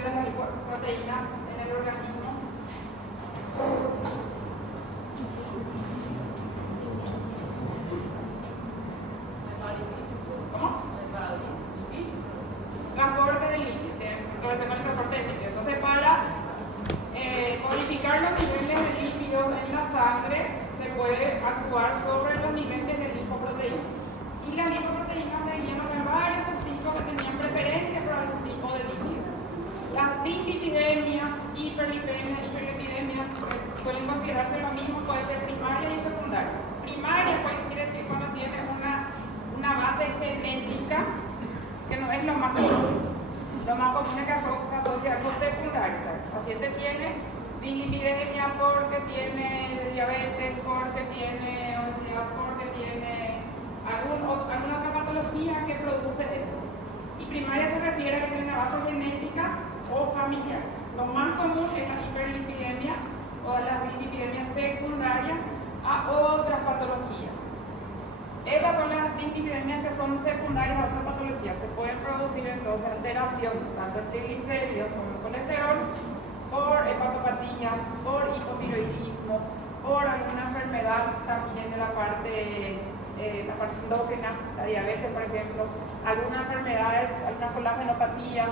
producción de las lipoproteínas en el organismo. ¿Cómo? Transporte de líquidos, relación con el transporte de líquidos. Entonces, para modificar los niveles de lípidos en la sangre, se puede actuar sobre los niveles de lipoproteínas. Y las lipoproteínas se dividieron en varios subtipos que tenían preferencia por algún tipo de lípido. Las dislipidemias, hiperlipemias, hiperlipidemias pueden considerarse lo mismo, puede ser primaria y secundaria. Primaria quiere decir cuando tiene una base genética que no es lo más común. Lo más común es que se asocia a algo secundario. O sea, el paciente tiene dislipidemia porque tiene diabetes, porque tiene obesidad, porque tiene alguna otra patología que produce eso. Y primaria se refiere a que tiene una base genética o familiar. Lo más común es la hiperlipidemia o las dislipidemias secundarias a otras patologías. Estas son las dislipidemias que son secundarias a otras patologías. Se pueden producir entonces alteración tanto en triglicéridos como en colesterol por hepatopatías, por hipotiroidismo, por alguna enfermedad también de la parte endócrina, la diabetes por ejemplo, algunas enfermedades, algunas colagenopatías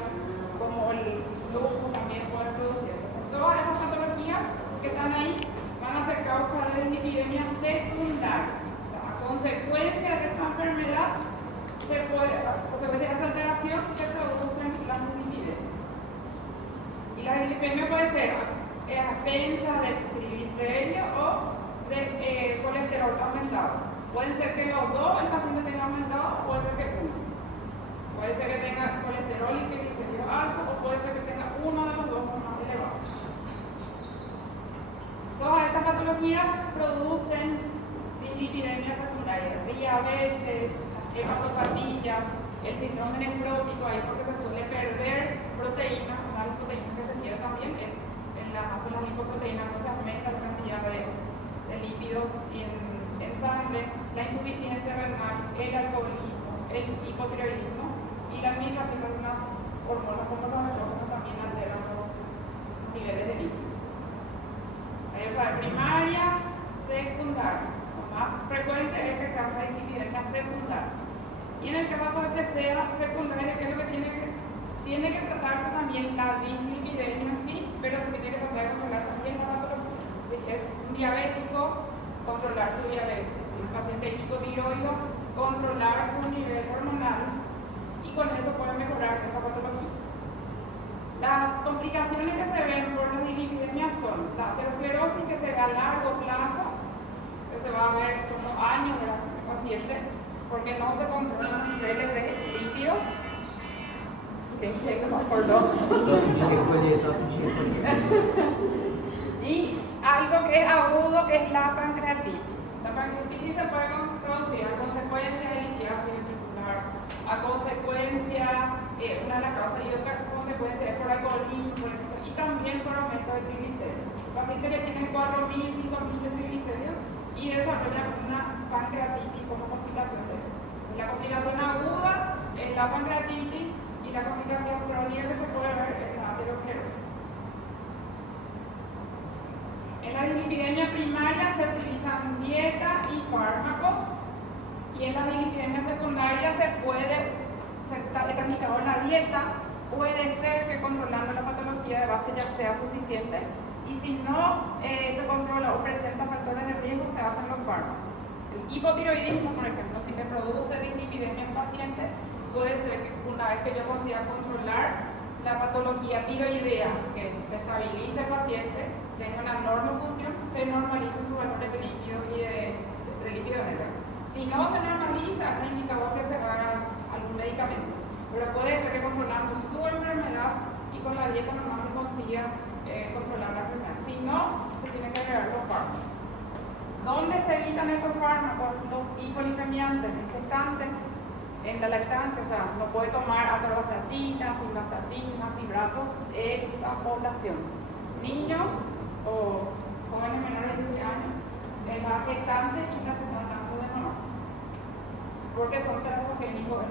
como el lupus también pueden producir. Entonces, todas esas patologías que están ahí van a ser causa de dislipidemia secundaria. O sea, a consecuencia de esta enfermedad, a consecuencia de esa alteración, se producen las dislipidemias. Y la dislipidemia puede ser a expensa de triglicéridos o de colesterol aumentado. Pueden ser que los dos el paciente tenga aumentado, o puede ser que uno. Puede ser que tenga colesterol y triglicéridos altos, o puede ser que tenga uno de los dos más elevados. Todas estas patologías producen dislipidemia secundaria, diabetes, hepatopatías, el síndrome nefrótico, ahí porque se suele perder proteínas. Una de las proteínas que se pierde también es son las lipoproteínas, que se aumenta la cantidad de lípidos en sangre, la insuficiencia renal, el alcoholismo, el hipotiroidismo y la administración de algunas hormonas como los estrógenos también alteran los niveles de lípidos. Primarias, secundarias. Lo más frecuente es que sea una dislipidemia secundaria. Y en el caso de que sea secundaria, ¿qué es lo que tiene que tratarse también la dislipidemia en sí, pero se tiene que tratar de controlar también la patología? Si es un diabético, controlar su diabetes. Si es un paciente hipotiroido, controlar su nivel hormonal y con eso puede mejorar esa patología. Las complicaciones que se ven por las dislipidemias son la aterosclerosis, que se ve a largo plazo, que se va a ver como años de la paciente, porque no se controlan los niveles de lípidos. Y algo que es agudo, que es la pancreatitis. La pancreatitis se puede producir a consecuencia de litiasis vesicular, a consecuencia, una de las causas, y otra consecuencia es por alcoholismo, por ejemplo, y también por aumento de triglicéridos. Pacientes que tienen 4.000, 5.000 de triglicéridos y desarrollan una pancreatitis como complicación de eso. Entonces, la complicación aguda es la pancreatitis y la complicación crónica que se puede ver es la aterosclerosis. En la dislipidemia primaria se utilizan dieta y fármacos, y en la dislipidemia secundaria está indicado en la dieta. Puede ser que controlando la patología de base ya sea suficiente, y si no se controla o presenta factores de riesgo, se hacen los fármacos. El hipotiroidismo, por ejemplo, si le produce dislipidemia al paciente, puede ser que una vez que yo consiga controlar la patología tiroidea, que se estabilice el paciente, tenga una normal función, se normalicen sus valores de lípido y de lípido negro. Si no se normaliza, es indicador que se haga algún medicamento. Pero puede ser que controlando su enfermedad y con la dieta nomás se consiga controlar la enfermedad. Si no, se tienen que agregar los fármacos. ¿Dónde se evitan estos fármacos? Los hipolipemiantes, en gestantes, en la lactancia, o sea, no puede tomar atorvastatina, simvastatina, fibratos en esta población. Niños o jóvenes menores de 15 años, en la gestante y las que están dando de mamá, porque son teratogénicos,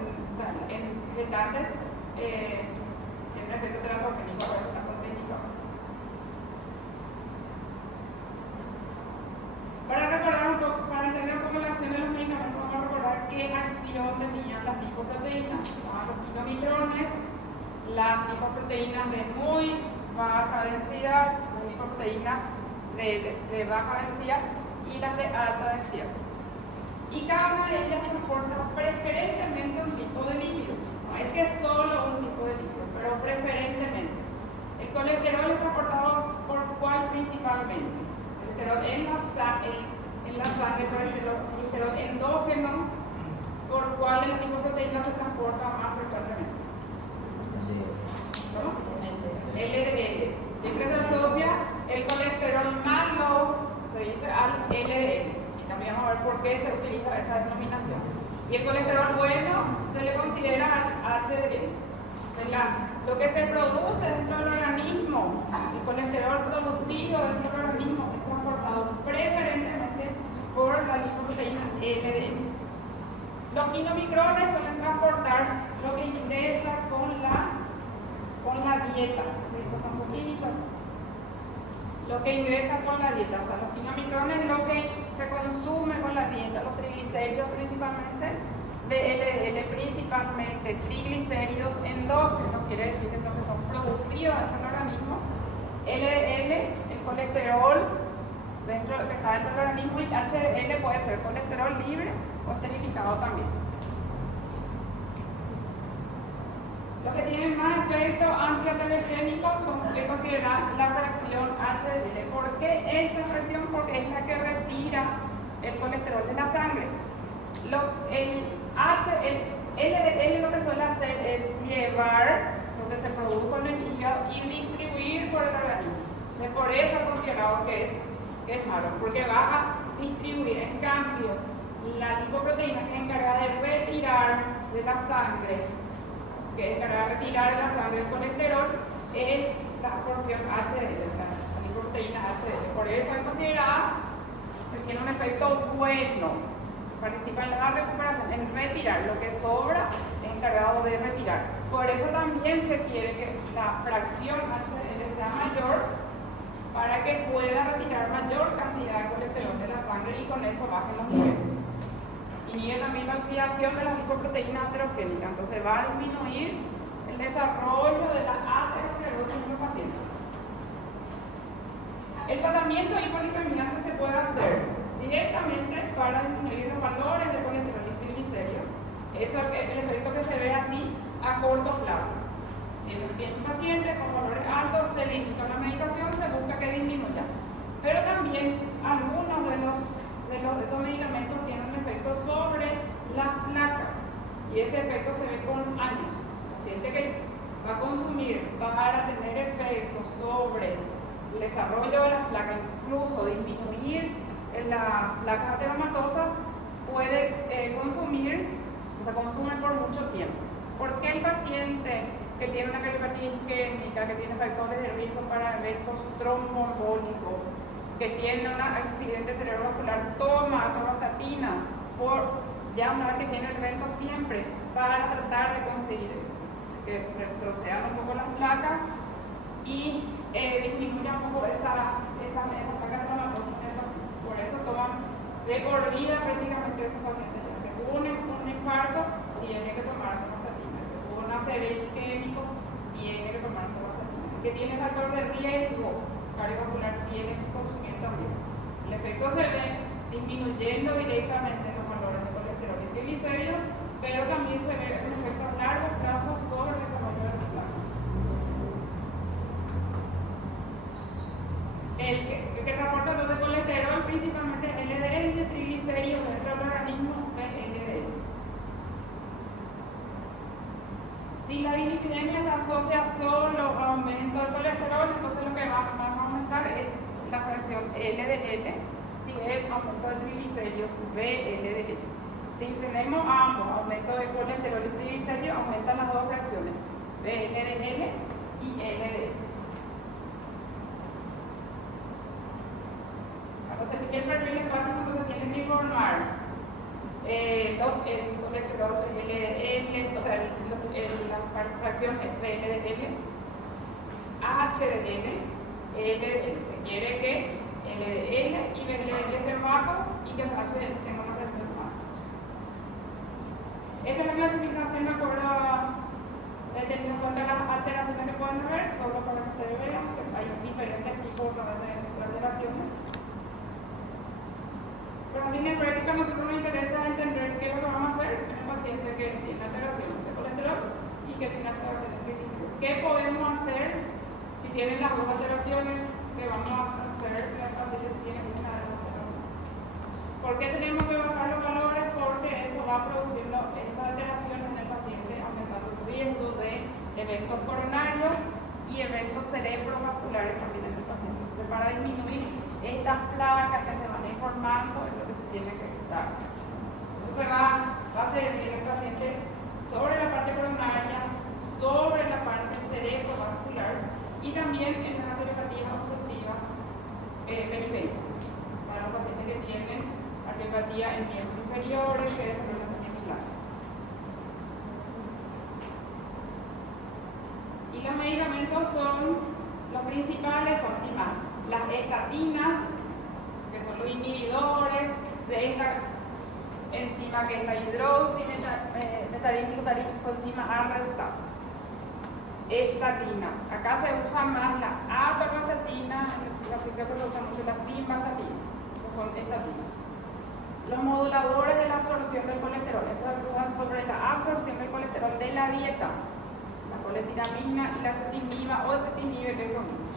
en gestantes tienen un efecto teratogénico, por eso está contraindicado. Para recordar un poco, para entender un poco la acción de los medicamentos, vamos a recordar qué acción tenían las lipoproteínas. Los kilomicrones, las lipoproteínas de muy baja densidad, las lipoproteínas de baja densidad y las de alta densidad. Y cada una de ellas transporta preferentemente un tipo de lípido. No es que solo un tipo de lípido, pero preferentemente. El colesterol es transportado por cuál principalmente. El colesterol en la sangre, el colesterol endógeno, por cuál el lipoproteína se transporta más frecuentemente. ¿Cómo? LDL. Siempre se asocia el colesterol malo, se dice al LDL. Y también vamos a ver por qué se utiliza esa denominación. Y el colesterol bueno se le considera HDL. Lo que se produce dentro del organismo, el colesterol producido dentro del organismo es transportado preferentemente por la lipoproteína LDL. Los kilomicrones suelen transportar lo que ingresa con la dieta. Un poquito. Lo que ingresa con la dieta, o sea, los kilomicrones es lo que se consume con la dieta, los triglicéridos principalmente, VLL principalmente, triglicéridos endógenos, quiere decir que son producidos dentro del organismo, LDL, el colesterol que está dentro del organismo, y HDL puede ser colesterol libre o esterificado también. Los que tienen más efecto antiatelogénico son que consideran la fracción HDL. ¿Por qué esa fracción? Porque es la que retira el colesterol de la sangre. El LDL lo que suele hacer es llevar lo que se produjo en el hígado y distribuir por el organismo. Entonces, por eso es considerado que es malo, porque va a distribuir. En cambio, la lipoproteína que es encargada de retirar de la sangre, el colesterol, es la porción HDL, o sea, la lipoproteína HDL. Por eso es considerada que tiene un efecto bueno. Participa en la recuperación, en retirar. Lo que sobra es encargado de retirar. Por eso también se quiere que la fracción HDL sea mayor para que pueda retirar mayor cantidad de colesterol de la sangre y con eso bajen los niveles. Inhibe también la oxidación de las lipoproteínas aterogénicas, entonces va a disminuir el desarrollo de la aterosclerosis en los pacientes. El tratamiento hipolipoimirante se puede hacer directamente para disminuir los valores de colesterol y triglicéridos. Eso es el efecto que se ve así a corto plazo. En un paciente con valores altos se le indica la medicación, se busca que disminuya. Pero también algunos de estos medicamentos tienen un efecto sobre las placas y ese efecto se ve con años. El paciente que va a consumir para tener efectos sobre el desarrollo de las placas, incluso disminuir la placa ateromatosa, puede consumir, o sea, consume por mucho tiempo. ¿Por qué el paciente que tiene una cardiopatía isquémica, que tiene factores de riesgo para eventos tromboembólicos, que tiene un accidente cerebrovascular, toma atorvastatina ya una vez que tiene el evento siempre para tratar de conseguir esto? Que retrocedan un poco las placas y disminuya un poco esa placa ateromatosa en el paciente. Por eso toman de por vida prácticamente esos pacientes. Ya que tuvo un infarto, tiene que tomar atorvastatina. Que tuvo un ACV isquémico, tiene que tomar atorvastatina. Que tiene factor de riesgo cardiovascular, tiene que consumir también. El efecto se ve disminuyendo directamente los valores de colesterol y triglicéridos, pero también se ve un efecto a largo plazo sobre el desarrollo de las placas. El que transporta entonces colesterol, principalmente LDL, triglicéridos dentro del organismo, LDL. Si la dislipidemia se asocia solo a aumento del colesterol, entonces lo que va a aumentar es la fracción LDL. Si es aumento de triglicéridos, VLDL. Si tenemos ambos, aumento de colesterol y triglicéridos, aumentan las dos fracciones, VLDL y LDL. Entonces, el perfil hepático entonces tiene que informar el colesterol LDL, o sea, la fracción LDL, HDL, LDL. Se quiere que LDL y VLDL estén bajos y que el HDL tenga una relación baja. Esta es la clasificación de acuerdo a teniendo en cuenta las alteraciones que pueden haber, solo para que ustedes vean que hay diferentes tipos de alteraciones. Pero a fin de práctica, a nosotros nos interesa entender qué es lo que vamos a hacer en el paciente que tiene alteraciones de colesterol y que tiene alteraciones de triglicéridos. ¿Qué podemos hacer si tienen las dos alteraciones? ¿Qué vamos a hacer en el paciente si tiene una de las alteraciones? ¿Por qué tenemos que bajar los valores? Porque eso va produciendo estas alteraciones en el paciente, aumentando el riesgo de eventos coronarios y eventos cerebrovasculares también en el paciente. Entonces, para disminuir estas placas que se van a ir formando es lo que se tiene que evitar. Eso va a servir el paciente sobre la parte coronaria, sobre la parte cerebrovascular y también en las arteriopatías obstructivas periféricas, para los pacientes que tienen arteriopatía en miembros inferiores, que desarrollan también flases. Y los medicamentos los principales son las estatinas, que son los inhibidores de esta enzima que es la hidroxibutadienocoenzima A reductasa. Estatinas. Acá se usa más la atorvastatina, así creo que se usa mucho la simvastatina. Esas son estatinas. Los moduladores de la absorción del colesterol. Estos actúan sobre la absorción del colesterol de la dieta. La coletiramina y la ezetimiba o ezetimibe, que es lo mismo.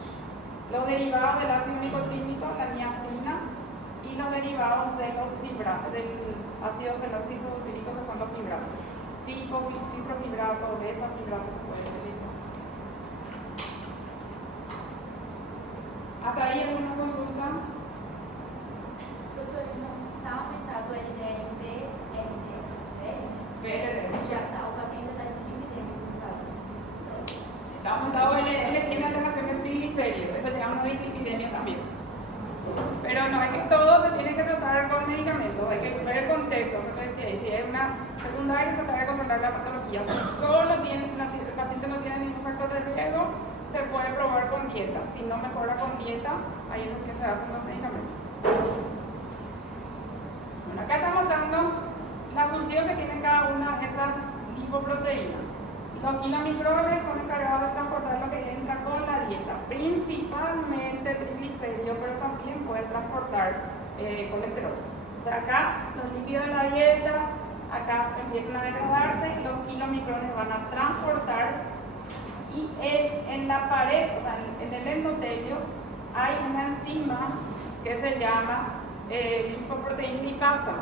Los derivados del ácido nicotínico, la niacina, y los derivados de los del ácido fenoxisobutírico, que son los fibratos. Ciprofibrato, besafibrato se puede utilizar. ¿Hasta ahí alguna consulta? Doutor, não está aumentado o LDL e VLDL. Já está, o paciente está dislipidêmico no caso. Está aumentado LDL, tiene alteración de triglicéridos, eso llama una dislipidemia también. Pero no es que todo se tiene que tratar con medicamentos, hay que ver el contexto, eso lo decía, y si es una secundaria, tratar de controlar la patología. Si solo el paciente no tiene ningún factor de riesgo, se puede probar con dieta. Si no mejora con dieta, ahí recién se hacen los medicamentos. Bueno, acá estamos dando la función que tienen cada una de esas lipoproteínas. Los kilomicrones son encargados de transportar lo que entra con la dieta, principalmente triglicéridos, pero también pueden transportar colesterol. O sea, acá los lípidos de la dieta, acá empiezan a degradarse, los kilomicrones van a transportar y en la pared, o sea, en el endotelio, hay una enzima que se llama lipoproteína lipasa.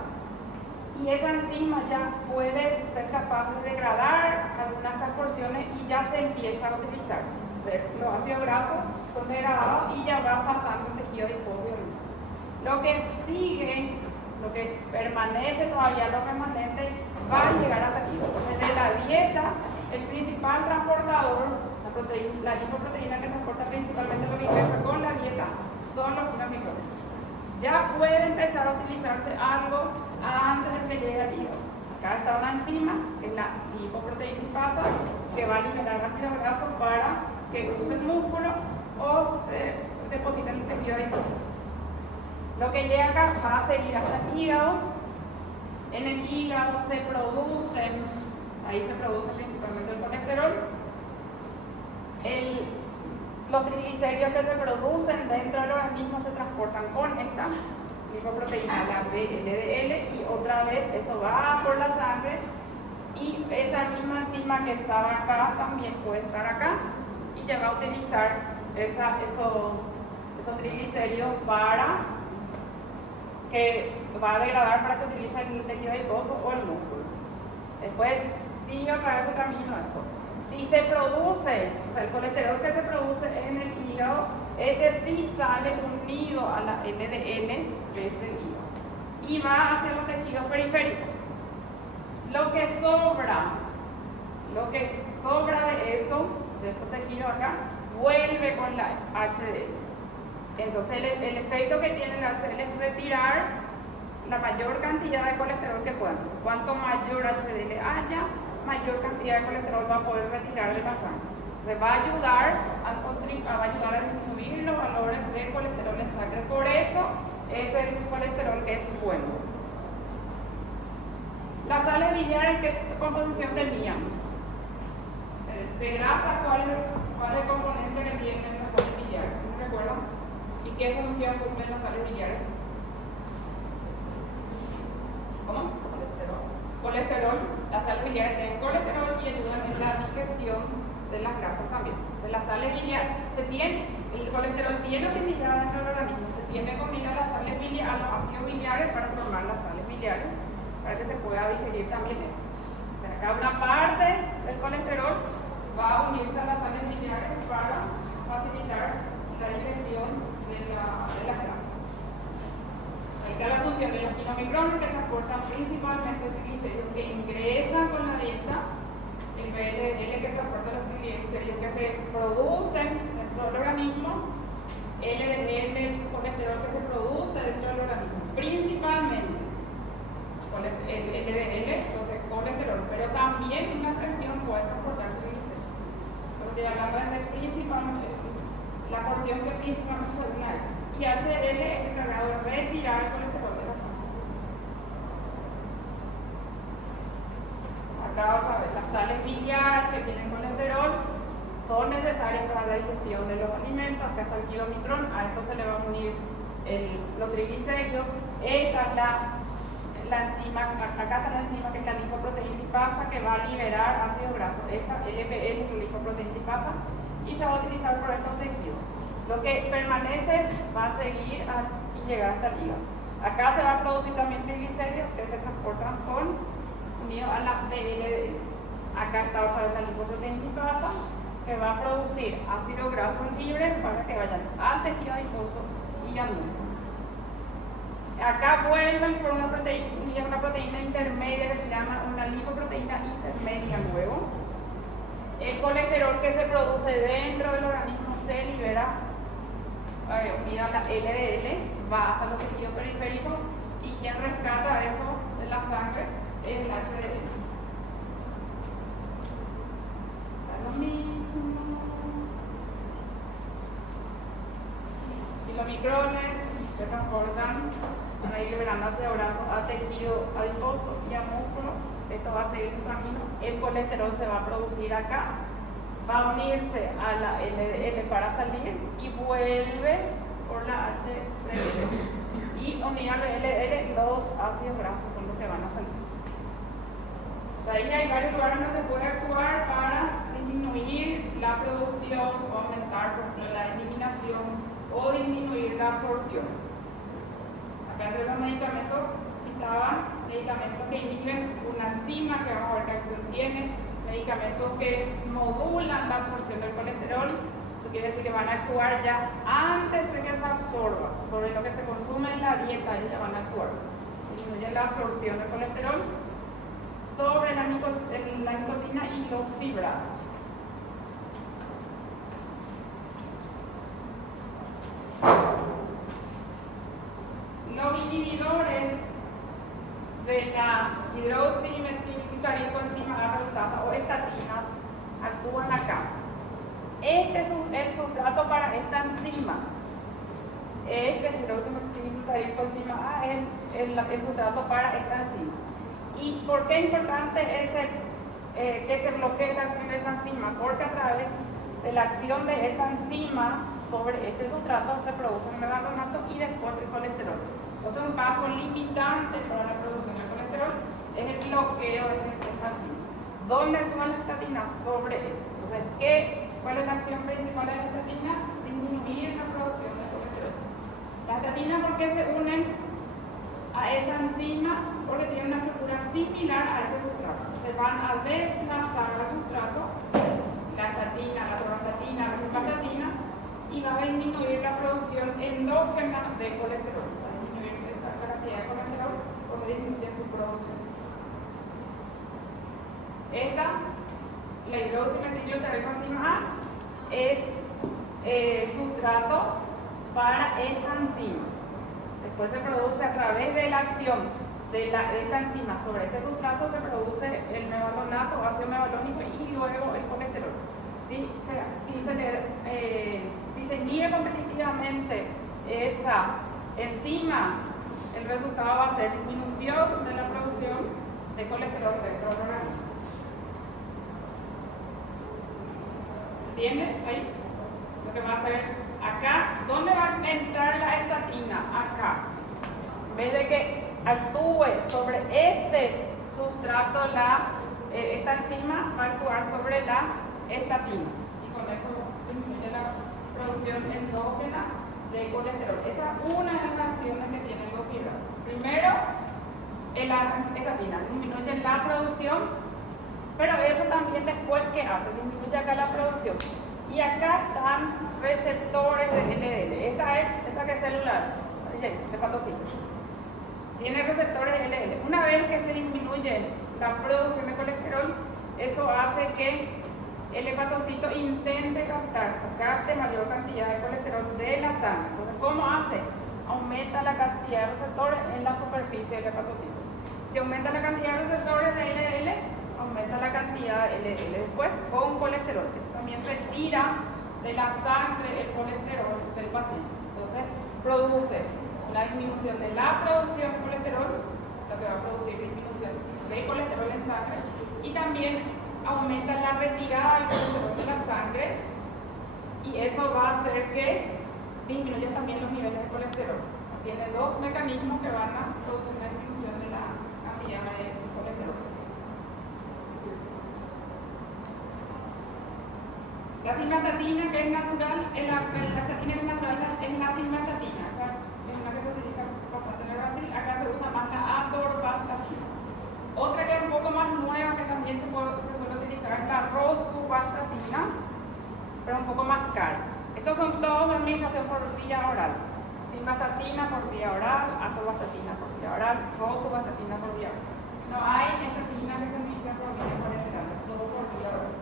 Y esa enzima ya puede ser capaz de degradar algunas de estas porciones y ya se empieza a utilizar. Los ácidos grasos son degradados y ya van pasando el tejido adiposo. Lo que sigue, lo que permanece todavía, lo remanente, va a llegar hasta aquí. Entonces, de la dieta, el principal transportador, la lipoproteína que transporta principalmente lo que ingresa con la dieta, son los kilomicrones. Ya puede empezar a utilizarse algo antes de que llegue al hígado. Acá está una enzima, que es la lipoproteína lipasa, que va a liberar ácidos grasos para que cruce el músculo o se deposite en el tejido adiposo. Lo que llega acá va a seguir hasta el hígado. En el hígado se producen, ahí se produce principalmente el colesterol. Los triglicéridos que se producen dentro del organismo se transportan con esta lipoproteína, la VLDL, y otra vez eso va por la sangre y esa misma enzima que estaba acá también puede estar acá y ya va a utilizar esos triglicéridos para que va a degradar para que utilice el tejido adiposo o el músculo. Después sigue otra vez el camino esto. Si se produce, o sea, el colesterol que se produce en el hígado, ese sí sale unido a la LDL, que es el hígado, y va hacia los tejidos periféricos. Lo que sobra de eso, de estos tejidos acá, vuelve con la HDL. Entonces el efecto que tiene el HDL es retirar la mayor cantidad de colesterol que pueda. Entonces, cuanto mayor HDL haya, mayor cantidad de colesterol va a poder retirar de la sangre. Entonces va a ayudar a disminuir los valores de colesterol en sangre. Por eso este es el colesterol que es bueno. Las sales biliares, ¿qué composición tenían? De grasa, ¿cuál es el componente que tienen las sales biliares? ¿No recuerdan? ¿Y qué función cumplen las sales biliares? ¿Cómo? Colesterol. Las sales biliares tienen colesterol y ayudan en la digestión de las grasas también. Entonces las sales biliares, el colesterol tiene utilidad dentro del organismo, se tiene que unir a las sales biliares, a los ácidos biliares para formar las sales biliares, para que se pueda digerir también esto. O sea, acá una parte del colesterol va a unirse a las sales biliares para facilitar la digestión de las grasas. Acá la función de los kilomicrones que transportan principalmente triglicéridos que ingresan con la dieta, el VLDL que transporta los triglicéridos que se producen dentro del organismo, LDL, el colesterol que se produce dentro del organismo, principalmente el LDL, entonces colesterol, pero también una presión puede transportar triglicéridos. Estoy hablando de principalmente la porción que principalmente se une a él. Y HDL es encargado de retirar el colesterol de la sangre. Acá otra vez, las sales biliares que tienen colesterol son necesarias para la digestión de los alimentos. Acá está el kilomicrón, a esto se le va a unir los triglicéridos. Esta es la enzima, acá está la enzima que es la lipoproteína lipasa que va a liberar ácidos grasos. Esta LPL es la lipoproteína lipasa y se va a utilizar por estos tejidos. Lo que permanece va a seguir y llegar hasta el hígado. Acá se va a producir también triglicéridos que se transportan unidos a la VLDL. Acá está otra vez la lipoproteína lipasa que va a producir ácidos grasos libres para que vayan al tejido adiposo y al músculo. Acá vuelven por una proteína intermedia que se llama una lipoproteína intermedia luego. El colesterol que se produce dentro del organismo se libera unida a la LDL, va hasta los tejidos periféricos y quien rescata eso de la sangre es el HDL. Está lo mismo. Kilomicrones que transportan, van a ir liberando ácido graso a tejido adiposo y a músculo. Esto va a seguir su camino. El colesterol se va a producir acá, va a unirse a la LDL para salir y vuelve por la HDL. Y unida a la LDL, los ácidos grasos son los que van a salir. Pues ahí hay varios lugares donde se puede actuar para disminuir la producción o aumentar, por ejemplo, la eliminación o disminuir la absorción. Acá entre los medicamentos citaban medicamentos que inhiben una enzima que vamos a ver qué acción tiene, medicamentos que modulan la absorción del colesterol. Eso quiere decir que van a actuar ya antes de que se absorba sobre lo que se consume en la dieta. Ellos ya van a actuar, disminuyen la absorción del colesterol sobre la nicotina y los fibratos. Los inhibidores de la hidroximetilglutaricoenzima A reductasa o estatinas actúan acá. Este es el sustrato para esta enzima. Este hidroximetilglutaricoenzima A es el sustrato para esta enzima. ¿Y por qué es importante que se bloquee la acción de esa enzima? Porque a través de la acción de esta enzima sobre este sustrato se produce el megalonato y después el colesterol. Entonces un paso limitante para la producción del colesterol es el bloqueo de esta enzima. ¿Dónde actúan las estatinas? Sobre esto. Entonces, ¿cuál es la acción principal de las estatinas? Disminuir la producción del colesterol. Las estatinas, ¿por qué se unen a esa enzima? Porque tienen una estructura similar a ese sustrato. Se van a desplazar al sustrato, la estatina, la atorvastatina, la simvastatina, y va a disminuir la producción endógena de colesterol. Va a disminuir la cantidad de colesterol porque disminuye su producción. Esta, la hidroximetilglutaricoenzima A, es el sustrato para esta enzima. Después se produce a través de la acción de esta enzima sobre este sustrato, se produce el mevalonato, ácido mevalónico y luego el colesterol. si se le diseñe competitivamente esa enzima, el resultado va a ser disminución de la producción de colesterol dentro del organismo. ¿Se entiende ahí? Lo que va a hacer acá, ¿dónde va a entrar la estatina? Acá. En vez de que actúe sobre este sustrato, esta enzima va a actuar sobre la estatina. Y con eso disminuye la producción endógena de colesterol. Esa es una de las acciones que tiene el gofibral. Primero, la estatina disminuye la producción, pero eso también después, ¿qué hace? Disminuye acá la producción. Y acá están receptores de LDL. ¿Esta qué célula es? Hepatocitos. Tiene receptores de LDL. Una vez que se disminuye la producción de colesterol, eso hace que el hepatocito intente capte mayor cantidad de colesterol de la sangre. Entonces, ¿cómo hace? Aumenta la cantidad de receptores en la superficie del hepatocito. Si aumenta la cantidad de receptores de LDL, aumenta la cantidad de LDL después con colesterol. Eso también retira de la sangre el colesterol del paciente. Entonces, produce una disminución de la producción de colesterol, lo que va a producir disminución de colesterol en sangre, y también aumenta la retirada del colesterol de la sangre, y eso va a hacer que disminuyan también los niveles de colesterol. O sea, tiene dos mecanismos que van a producir una disminución de la cantidad de colesterol. La simvastatina, que es natural, la estatina que es natural es la simvastatina. O sea, es una que se utiliza bastante en el Brasil. Acá se usa más la atorvastatina. Otra que es un poco más nueva, que también se suele utilizar, es la rosuvastatina, pero un poco más cara. Estos son todos administración por vía oral. Simvastatina por vía oral, atorvastatina por vía oral, rosuvastatina por vía oral. No hay estatina que se administra por vía parenteral, es todo por vía oral.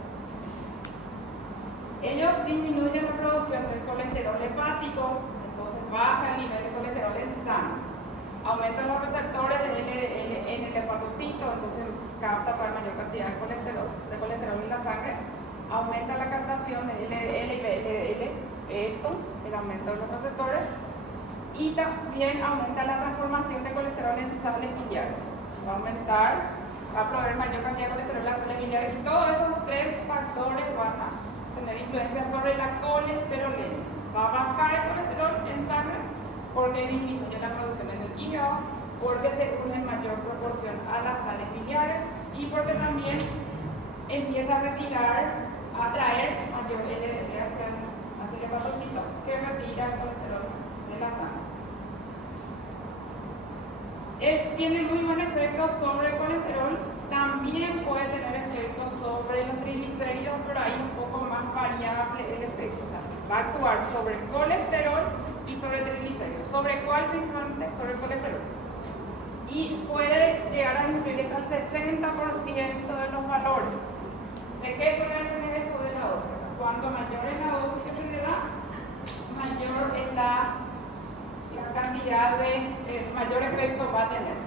Ellos disminuyen la producción del colesterol hepático, entonces baja el nivel de colesterol en sangre. Aumentan los receptores de LDL en el hepatocito, entonces capta para mayor cantidad de colesterol en la sangre. Aumenta la captación de LDL y VLDL, el aumento de los receptores, y también aumenta la transformación de colesterol en sales biliares. Va a proveer mayor cantidad de colesterol en las sales biliares, y todos esos tres factores van a tener influencia sobre la colesterolemia. Va a bajar el colesterol en sangre porque disminuye la producción en el hígado, porque se une en mayor proporción a las sales biliares, y porque también empieza a atraer mayor LDL hacia el hepatocito, que retira el colesterol de la sangre. Tiene muy buen efecto sobre el colesterol, también puede tener efecto sobre los triglicéridos, pero ahí un poco más variable el efecto. O sea, va a actuar sobre el colesterol y sobre el triglicéridos. ¿Sobre cuál principalmente? Sobre el colesterol. Y puede llegar a disminuir hasta el 60% de los valores. ¿De qué suele tener eso de la dosis? O sea, cuanto mayor es la dosis que se le da, mayor es la cantidad mayor efecto va a tener.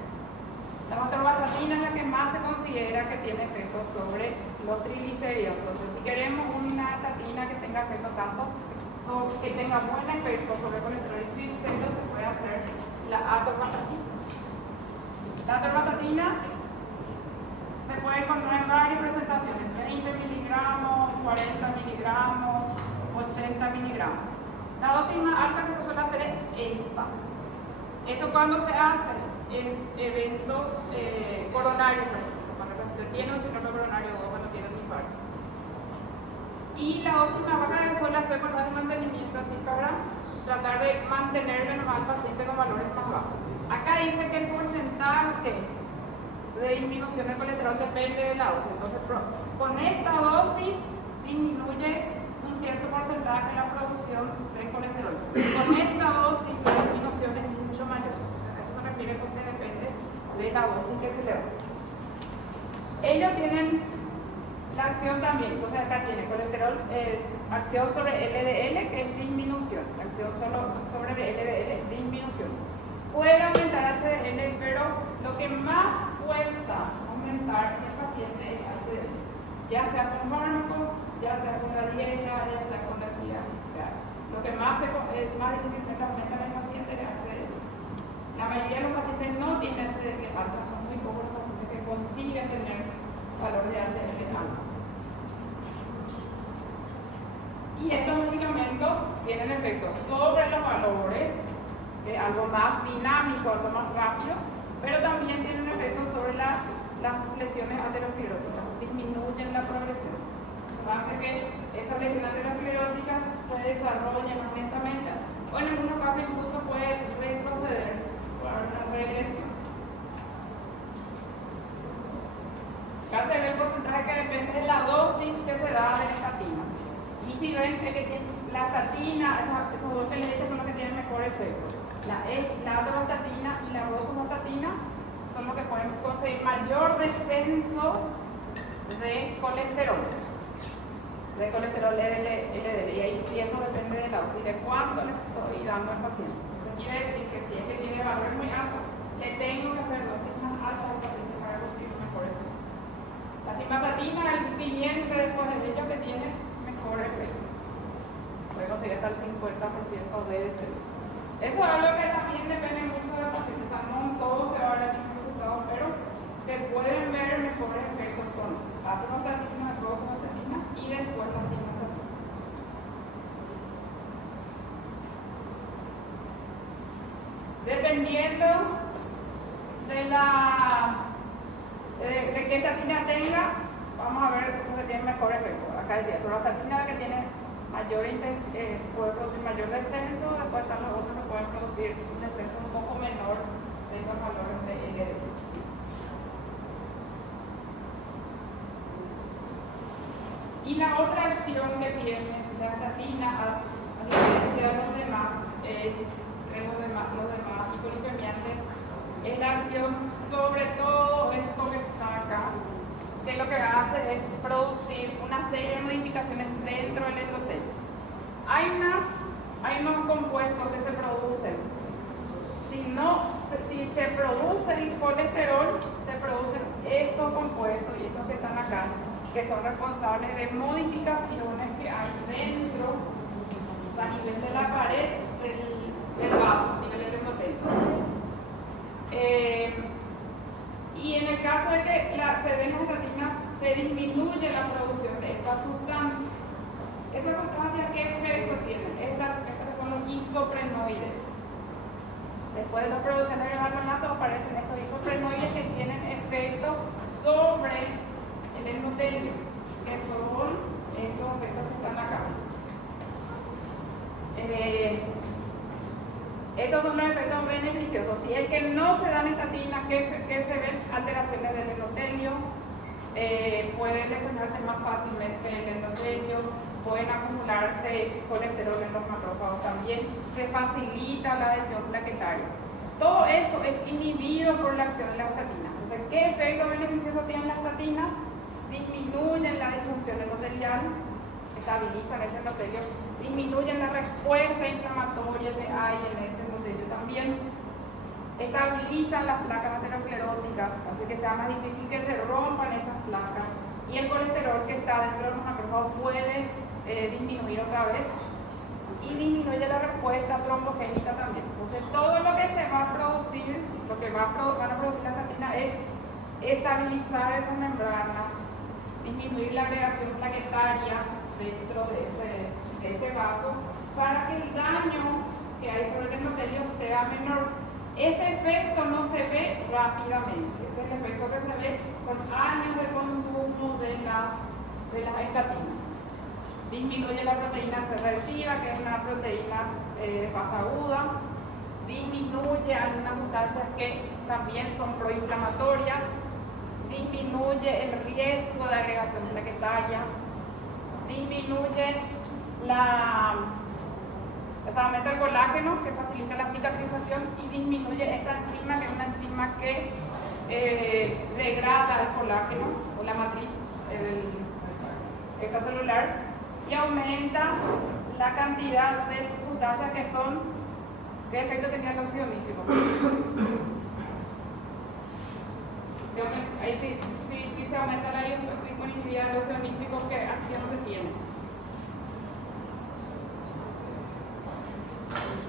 La atorvastatina es la que más se considera que tiene efecto sobre los triglicéridos. Entonces, si queremos una estatina que tenga efecto que tenga buen efecto sobre el colesterol y triglicéridos, se puede hacer la atorvastatina. La atorvastatina se puede encontrar en varias presentaciones: 20 miligramos, 40 miligramos, 80 miligramos. La dosis más alta que se suele hacer es esta. Esto cuando se hace en eventos coronarios, por ejemplo, cuando el paciente tiene un síndrome coronario o cuando tiene un infarto. Y la dosis más baja se suele hacer con de mantenimiento, así para tratar de mantener al paciente con valores más bajos. Acá dice que el porcentaje de disminución del colesterol depende de la dosis. Entonces, con esta dosis disminuye un cierto porcentaje de la producción de colesterol. Con esta dosis la disminución es mucho mayor. O sea, eso se refiere con que depende de la dosis que se le da. Ellos tienen la acción también. Entonces acá tiene colesterol, acción sobre LDL, que es disminución. Acción solo sobre LDL es disminución. Puede aumentar HDL, pero lo que más cuesta aumentar en el paciente es HDL, ya sea con fármaco ya sea con la dieta, ya sea con la actividad física. Lo que más difícilmente aumenta en el paciente es el HDL. La mayoría de los pacientes no tienen HDL alta, son muy pocos los pacientes que consiguen tener valor de HDL alto. Y estos medicamentos tienen efectos sobre los valores, algo más dinámico, algo más rápido, pero también tienen efectos sobre las lesiones ateroscleróticas, disminuyen la progresión. Eso hace que esas lesiones ateroscleróticas se desarrollen más lentamente o en algunos casos incluso puede retroceder por una regresión. Acá se ve el porcentaje que depende de la dosis que se da de estatinas. Y si ven que tiene la estatina, esos dos que les dije son los que tienen mejor efecto. La atorvastatina y la rosuvastatina son los que pueden conseguir mayor descenso de colesterol LDL. Y ahí sí eso depende de la dosis, de cuánto le estoy dando al paciente. Eso quiere decir que si es que tiene valores muy altos, le tengo que hacer dosis más altas al paciente para conseguir un mejor efecto. La simvastatina es el siguiente después del ello que tiene mejor efecto. Puede conseguir hasta el 50% de descenso. Eso es algo que también depende mucho de la paciente. O sea, no todo se va a ver el mismo resultado, pero se pueden ver mejores efectos con atorvastatina, rosuvastatina y después la simvastatina. Dependiendo de qué estatina tenga, vamos a ver cómo tiene mejor efecto. Acá decía, atorvastatina que tiene mayor puede producir mayor descenso, después están los otros que pueden producir un descenso un poco menor de los valores de LDL. Y la otra acción que tiene la estatina, a diferencia de los demás hipolipemiantes, es la acción sobre todo esto que está acá, que lo que hace es producir una serie de modificaciones dentro del endotelio. Hay unos compuestos que se producen. Si se produce el colesterol, se producen estos compuestos y estos que están acá, que son responsables de modificaciones que hay dentro, a nivel de la pared del vaso, a nivel del endotelio. Y en el caso de que se den las estatinas, se disminuye la producción de esas sustancias. ¿Esas sustancias qué efecto tienen? Estas son los isoprenoides. Después de la producción de bicarbonato aparecen estos isoprenoides que tienen efecto sobre el endotelio, que son estos efectos que están acá. Estos son los efectos beneficiosos. Si es que no se dan estatinas, que se ven alteraciones del endotelio, puede lesionarse más fácilmente el endotelio, pueden acumularse colesterol en los macrófagos también, se facilita la adhesión plaquetaria. Todo eso es inhibido por la acción de la estatina. Entonces, ¿qué efecto beneficioso tienen las estatinas? Disminuyen la disfunción endotelial, estabilizan ese endotelio, disminuyen la respuesta inflamatoria que hay en ese endotelio también, estabilizan las placas ateroscleróticas, hace que sea más difícil que se rompan esas placas, y el colesterol que está dentro de los macrófagos puede disminuir otra vez y disminuye la respuesta trombogénica también. Entonces, todo lo que se va a producir, lo que van a producir la estatina es estabilizar esas membranas, disminuir la agregación plaquetaria dentro de ese vaso para que el daño que hay sobre el endotelio sea menor. Ese efecto no se ve rápidamente, ese es el efecto que se ve con años de consumo de las estatinas. Disminuye la proteína C reactiva, que es una proteína de fase aguda, disminuye algunas sustancias que también son proinflamatorias, disminuye el riesgo de agregación plaquetaria, disminuye aumenta el colágeno, que facilita la cicatrización, y disminuye esta enzima, que es una enzima que degrada el colágeno o la matriz extracelular, y aumenta la cantidad de sustancias que son, ¿qué efecto tenía el óxido nítrico? ahí sí se aumenta la disponibilidad del óxido nítrico, ¿qué acción se tiene?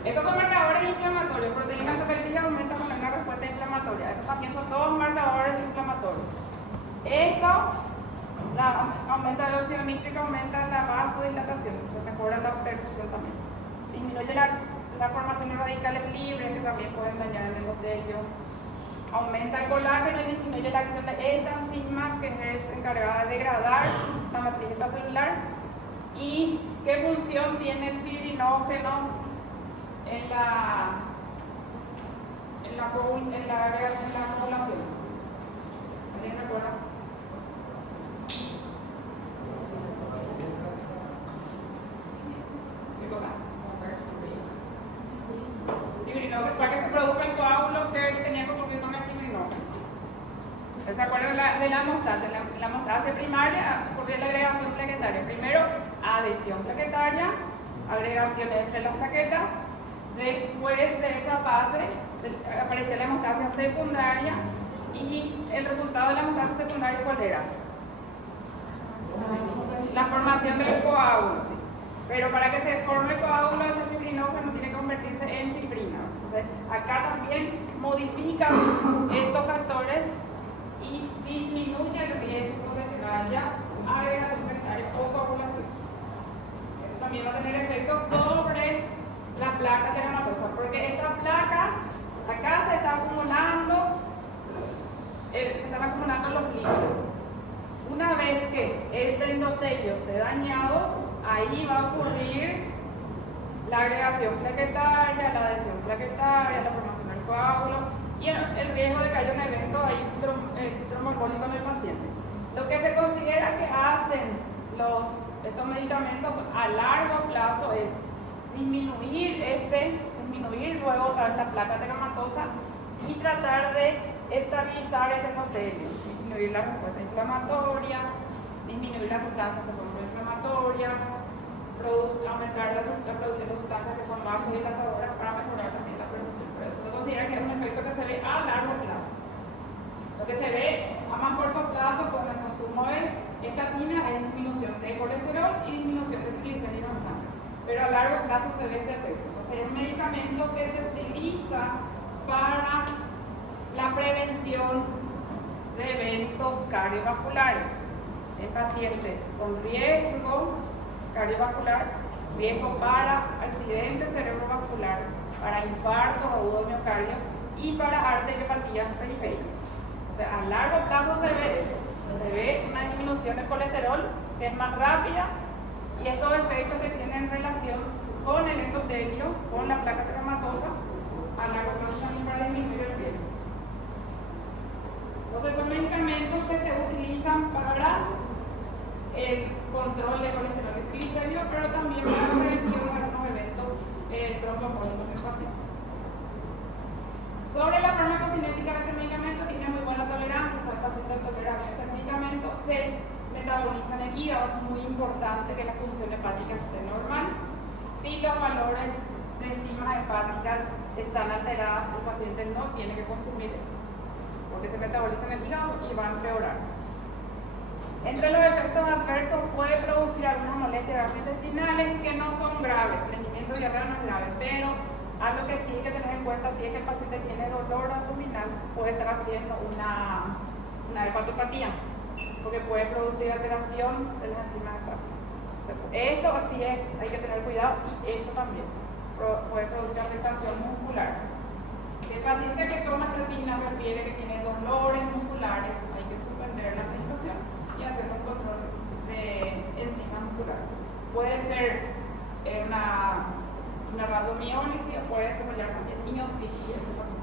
Estos son marcadores inflamatorios. Proteínas secretas aumentan con una respuesta inflamatoria. Estos también son todos marcadores inflamatorios. Esto aumenta el óxido nítrico, aumenta la vasodilatación, se mejora la perfusión también. Disminuye la formación de radicales libres que también pueden dañar el endotelio. Aumenta el colágeno y disminuye la acción de esta enzima que es encargada de degradar la matriz extracelular. ¿Y qué función tiene el fibrinógeno en la coagulación? ¿Alguien recuerda? ¿Qué cosa? Fibrinógeno, para que se produzca el coágulo que tenía que ocurrir con el fibrinógeno. ¿Se acuerdan de la hemostasia? La hemostasia primaria ocurría la agregación plaquetaria. Primero, adhesión plaquetaria, agregación entre las plaquetas. Después de esa fase aparecía la hemostasia secundaria y el resultado de la hemostasia secundaria, ¿cuál era? La formación del coágulo, sí. Pero para que se forme el coágulo, ese fibrinógeno tiene que convertirse en fibrina. Entonces, acá también modifican estos factores y disminuye el riesgo de que haya agregación plaquetaria o coagulación. Eso también va a tener efectos sobre la placa telanatosa, porque esta placa acá se están acumulando los líquidos. Una vez que este endotelio esté dañado, ahí va a ocurrir la agregación plaquetaria, la adhesión plaquetaria, la formación del coágulo y el riesgo de que haya un evento trombocólico en el paciente. Lo que se considera que hacen estos medicamentos a largo plazo es disminuir luego otra vez la placa telanatosa y tratar de estabilizar este endotelio, disminuir la respuesta inflamatoria, disminuir las sustancias que son proinflamatorias, aumentar la producción de sustancias que son vasodilatadoras para mejorar también la perfusión. Por eso se considera que es un efecto que se ve a largo plazo. Lo que se ve a más corto plazo con el consumo de estatina es disminución de colesterol y disminución de triglicéridos en sangre. Pero a largo plazo se ve este efecto. Entonces es un medicamento que se utiliza para la prevención de eventos cardiovasculares en pacientes con riesgo cardiovascular, riesgo para accidente cerebrovascular, para infarto agudo de miocardio y para arteriopatías periféricas. O sea, a largo plazo se ve eso. Se ve una disminución del colesterol que es más rápida y estos efectos que tienen relación con el endotelio, con la placa telanatosa, a largo plazo también para disminuir el riesgo. Entonces son medicamentos que se utilizan para el control de colesterol y triglicéridos, pero también para la prevención de algunos eventos trombocólicos en el paciente. Sobre la farmacocinética de este medicamento, tiene muy buena tolerancia, o sea, el paciente tolera bien este medicamento, se metaboliza en el hígado, es muy importante que la función hepática esté normal. Si los valores de enzimas hepáticas están alteradas, el paciente no tiene que consumir esto, porque se metaboliza en el hígado y va a empeorar. Entre los efectos adversos puede producir algunas molestias gastrointestinales que no son graves, estreñimiento diarrea no es grave, pero algo que sí hay que tener en cuenta si es que el paciente tiene dolor abdominal, puede estar haciendo una hepatopatía, porque puede producir alteración de las enzimas hepáticas. O sea, esto así es, hay que tener cuidado, y esto también puede producir afectación muscular. El paciente que toma estatina refiere que tiene dolores musculares, hay que suspender la medicación y hacer un control de enzimas musculares. Puede ser una rhabdomiólisis o puede desarrollar también miositis ese paciente.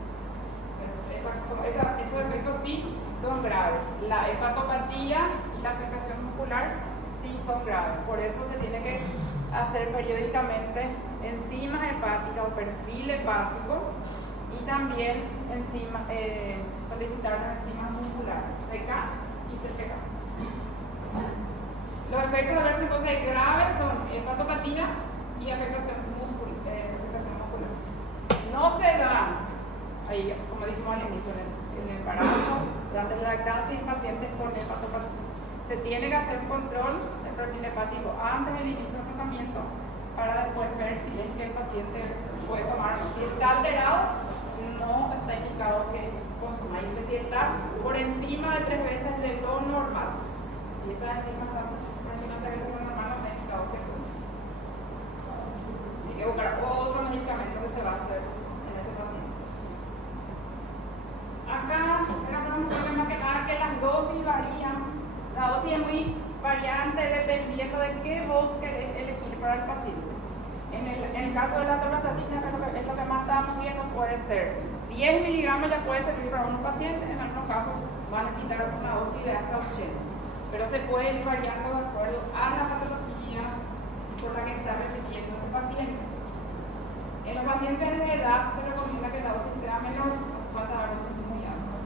Esos efectos sí son graves. La hepatopatía y la afectación muscular sí son graves. Por eso se tiene que hacer periódicamente enzimas hepáticas o perfil hepático y también solicitar las enzimas musculares, CK y CPK. Los efectos adversos entonces graves son hepatopatía y afectación muscular. No se da, ahí, como dijimos al inicio, en el embarazo Durante la lactancia en pacientes con hepatopatía se tiene que hacer un control del perfil hepático antes del inicio del tratamiento para después ver si es que el paciente puede tomarlo. Si está alterado, no está indicado que consuma. Dice si está por encima de 3 veces de lo normal. Si esa enzima está por encima de 3 veces de lo normal, no está indicado que consuma. Hay que buscar otro medicamento que se va a hacer en ese paciente. Acá era para mostrar más que nada que las dosis varían. La dosis es muy variante dependiendo de qué vos querés elegir para el paciente. En el caso de la atorvastatina, que es lo que más estamos viendo, puede ser 10 miligramos, ya puede servir para unos pacientes. En algunos casos va a necesitar una dosis de hasta 80. Pero se puede ir variando de acuerdo a la patología por la que está recibiendo ese paciente. En los pacientes de edad se recomienda que la dosis sea menor, no se falta la dosis muy alta.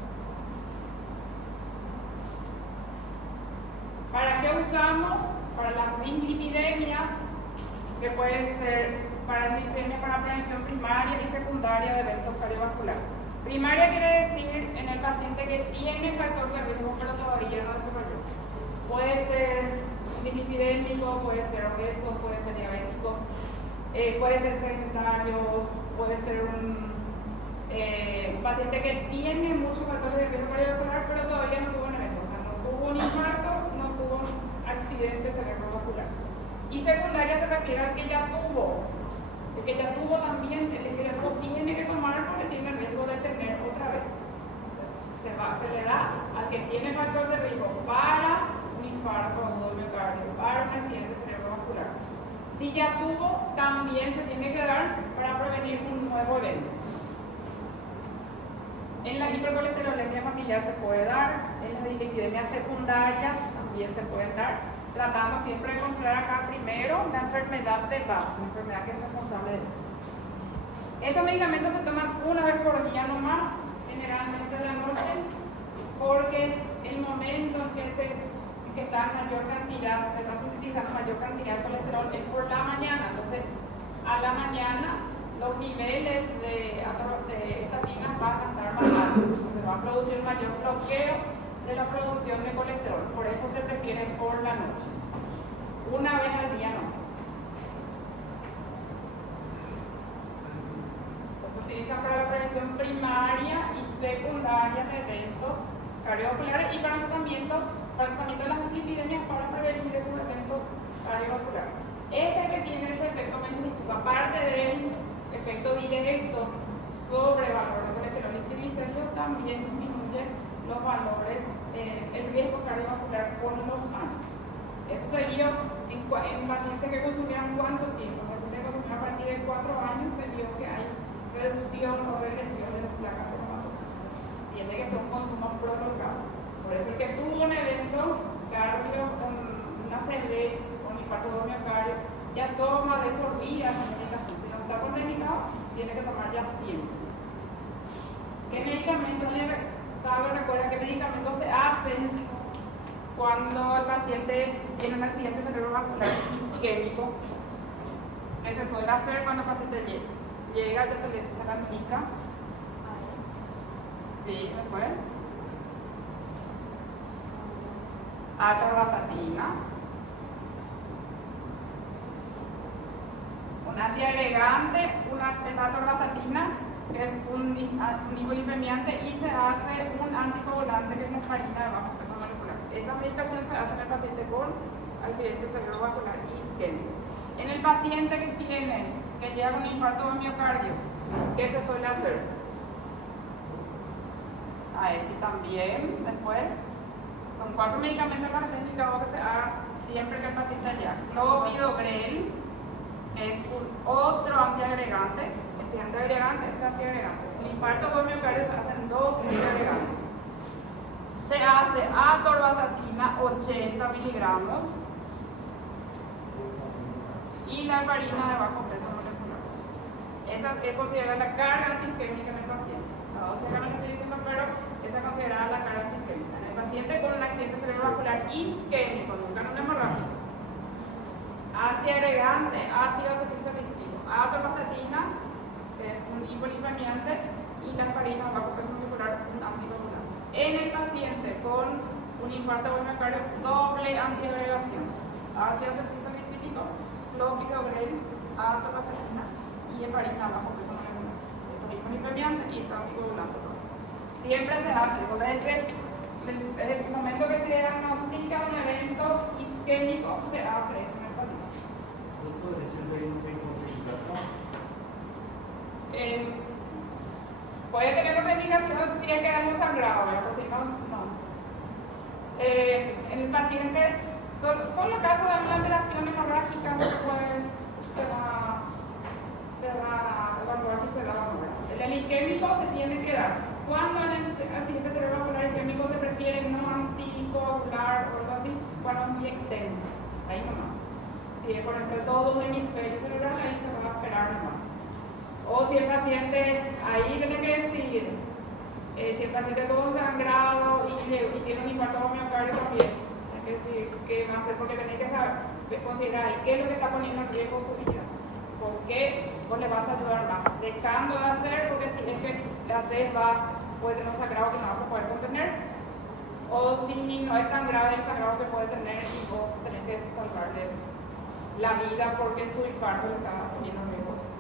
¿Para qué usamos? Para las dislipidemias, que pueden ser para dislipidemia para prevención primaria y secundaria de eventos cardiovasculares. Primaria quiere decir en el paciente que tiene factor de riesgo pero todavía no desarrolló. Puede ser dislipidémico, puede ser obeso, puede ser diabético, puede ser sedentario, puede ser un paciente que tiene muchos factores de riesgo cardiovascular pero todavía no tuvo un evento, o sea, no tuvo un infarto, no tuvo un accidente cerebrovascular. Y secundaria se refiere al que ya tuvo. El que ya tuvo también, el que ya tuvo tiene que tomar porque tiene riesgo de tener otra vez. Entonces, se le da al que tiene factor de riesgo para un infarto agudo de miocardio, para un accidente cerebrovascular. Si ya tuvo, también se tiene que dar para prevenir un nuevo evento. En la hipercolesterolemia familiar se puede dar, en las dislipidemias secundarias también se pueden dar, tratando siempre de controlar acá primero la enfermedad de base, la enfermedad que es responsable de eso. Estos medicamentos se toman una vez por día nomás, generalmente en la noche, porque el momento en que está en mayor cantidad, que está sintetizando mayor cantidad de colesterol es por la mañana. Entonces, a la mañana los niveles de estatinas van a estar más altos, se va a producir un mayor bloqueo de la producción de colesterol, por eso se prefiere por la noche, una vez al día nomás. Se utilizan para la prevención primaria y secundaria de eventos cardiovasculares y para el tratamiento de las dislipidemias para prevenir esos eventos cardiovasculares. Este es el que tiene ese efecto beneficioso, aparte del efecto directo sobre el valor de colesterol y triglicéridos, también disminuye los valores, el riesgo cardiovascular con los años. Eso se vio en pacientes que consumían cuánto tiempo. En pacientes que consumían a partir de 4 años se vio que hay reducción o regresión de las placas cromatosas. Tiene que ser un consumo prolongado. Por eso el que tuvo un evento cardio con una CV, con infarto de miocardio, ya toma de por vida esa medicación. Si no está contraindicado, tiene que tomar ya siempre. ¿Qué medicamentos recuerda qué medicamentos se hacen cuando el paciente tiene un accidente cerebrovascular isquémico? Que se suele hacer cuando el paciente llega, ya se la indica. Sí, después. Atorvastatina. Un antiagregante, una atorvastatina, que es un hipolipemiante, y se hace un anticoagulante que es nefrina de bajo peso molecular. Esa medicación se hace en el paciente con accidente cerebrovascular isquémico. En el paciente que llega con un infarto de miocardio, ¿qué se suele hacer? A ese también, después. Son 4 medicamentos que está indicado que se haga siempre que el paciente llega. Clopidogrel, que es otro antiagregante. Este antiagregante. En el infarto de miocardio se hacen 2 antiagregantes. Se hace atorvastatina 80 miligramos y la heparina de bajo peso molecular. Esa es considerada la carga antiisquémica en el paciente. La dosis que no estoy diciendo, pero esa es considerada la carga antiisquémica. En el paciente con un accidente cerebrovascular isquémico, nunca en un hemorrágico. Antiagregante, ácido acetilsalicílico, atorvastatina, que es un hipolipemiante, y la heparina bajo peso molecular, un anticoagulante. En el paciente con un infarto de miocardio, doble antiagregación, ácido acetilsalicílico, clopidogrel, artopaterina y heparina bajo peso molecular. Esto es hipermiante y esto es anticoagulante. Siempre se hace eso, desde el momento que se diagnostica un evento isquémico, se hace eso en el paciente. ¿Fruto de decir de hipotensión? Puede tener una indicación si es que hay un sangrado, ¿verdad? Pues si no, no. En el paciente, solo casos de una alteración hemorrágica se va a evaluar si se da o no. El isquémico se tiene que dar. Cuando en el accidente cerebrovascular isquémico se prefiere no anticoagular o algo así, cuando es muy extenso, ahí nomás. Si es, por ejemplo, todo un hemisferio cerebral, ahí se va a esperar nomás. O si el paciente, ahí tiene que decidir, si el paciente tuvo un sangrado y tiene un infarto miocardio también, tiene que decidir qué va a hacer, porque tiene que saber, considerar qué es lo que está poniendo en riesgo su vida. ¿Por qué? Pues le vas a ayudar más, dejando de hacer, porque si es que le haces puede tener un sangrado que no vas a poder contener, o si no es tan grave el sangrado que puede tener y vos tenés que salvarle la vida porque su infarto le está poniendo en riesgo.